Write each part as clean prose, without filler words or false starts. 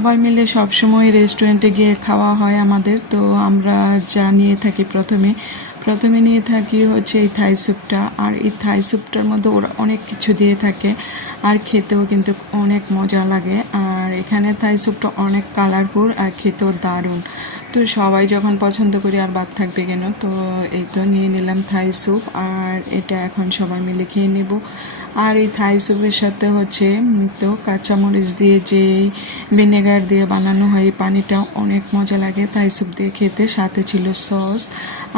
সবাই মিলে সবসময় রেস্টুরেন্টে গিয়ে খাওয়া হয় আমাদের। তো আমরা যা নিয়ে থাকি প্রথমে নিয়ে থাকি হচ্ছে এই থাই স্যুপটা। আর এই থাই স্যুপটার মধ্যে ওরা অনেক কিছু দিয়ে থাকে আর খেতেও কিন্তু অনেক মজা লাগে। আর এখানে থাই স্যুপটা অনেক কালারফুল আর খেতেও দারুণ। তো সবাই যখন পছন্দ করি আর বাদ থাকবে কেন, তো এই তো নিয়ে নিলাম থাই স্যুপ আর এটা এখন সবাই মিলে খেয়ে নেব। আর এই থাই স্যুপের সাথে হচ্ছে তো কাঁচামরিচ দিয়ে যে ভিনেগার দিয়ে বানানো হয় এই পানিটা অনেক মজা লাগে থাই স্যুপ দিয়ে খেতে। সাথে ছিল সস।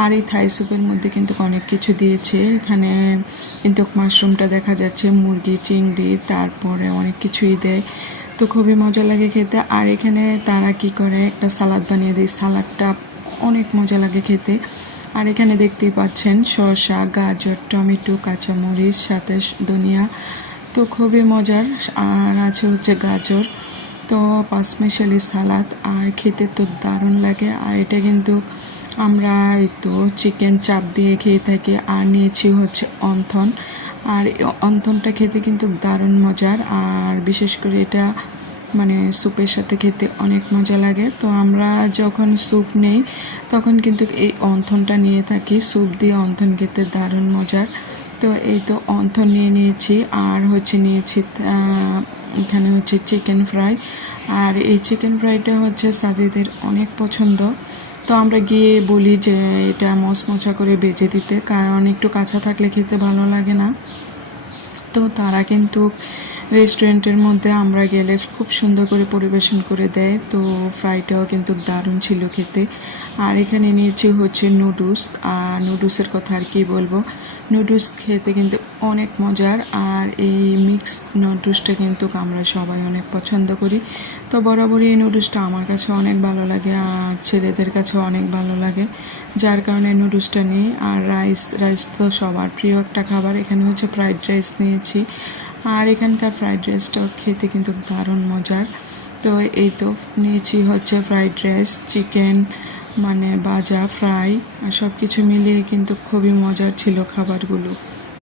আর এই থাই স্যুপের মধ্যে কিন্তু অনেক কিছু দিয়েছে। এখানে কিন্তু মাশরুমটা দেখা যাচ্ছে, মুরগি, চিংড়ি, তারপরে অনেক কিছুই দেয়। তো খুবই মজা লাগে খেতে। আর এখানে তারা কি করে একটা সালাদ বানিয়ে দেয়, সালাদটা অনেক মজা লাগে খেতে। আর এখানে দেখতেই পাচ্ছেন শসা, গাজর, টমেটো, কাঁচামরিচ, সাথে ধনিয়া। তো খুবই মজার। আর আছে হচ্ছে গাজর। তো পাঁচমিশালি সালাদ আর খেতে তো দারুণ লাগে। আর এটা কিন্তু আমরা এই তো চিকেন চাপ দিয়ে খেয়ে থাকি। আর নিয়েছি হচ্ছে অন্থন। আর অন্থনটা খেতে কিন্তু দারুণ মজার। আর বিশেষ করে এটা মানে স্যুপের সাথে খেতে অনেক মজা লাগে। তো আমরা যখন স্যুপ নেই তখন কিন্তু এই অন্থনটা নিয়ে থাকি। স্যুপ দিয়ে অন্থন খেতে দারুণ মজার। তো এই তো অন্থন নিয়েছি। আর হচ্ছে নিয়েছি এখানে হচ্ছে চিকেন ফ্রাই। আর এই চিকেন ফ্রাইটা হচ্ছে সাজিদের অনেক পছন্দ। তো আমরা গিয়ে বলি যে এটা মচমচা করে ভেজে দিতে, কারণ একটু কাঁচা থাকলে খেতে ভালো লাগে না। তো তারা কিন্তু রেস্টুরেন্টের মধ্যে আমরা গেলে খুব সুন্দর করে পরিবেশন করে দেয়। তো ফ্রাইটাও কিন্তু দারুণ ছিল খেতে। আর এখানে নিয়েছি হচ্ছে নুডলস। আর নুডলসের কথা আর কি বলবো, নুডলস খেতে কিন্তু অনেক মজার। আর এই মিক্স নুডলসটা কিন্তু আমরা সবাই অনেক পছন্দ করি। তো বরাবরই এই নুডলসটা আমার কাছে অনেক ভালো লাগে আর ছেলেদের কাছেও অনেক ভালো লাগে, যার কারণে নুডলসটা নিই। আর রাইস তো সবার প্রিয় একটা খাবার। এখানে হচ্ছে ফ্রাইড রাইস নিয়েছি। আর এখানকার ফ্রাইড রাইসটাও খেতে কিন্তু দারুণ মজার। তো এই তো নিয়েছি হচ্ছে ফ্রাইড রাইস, চিকেন মানে ভাজা, ফ্রাই আর সব কিছু মিলিয়ে কিন্তু খুবই মজার ছিল খাবারগুলো।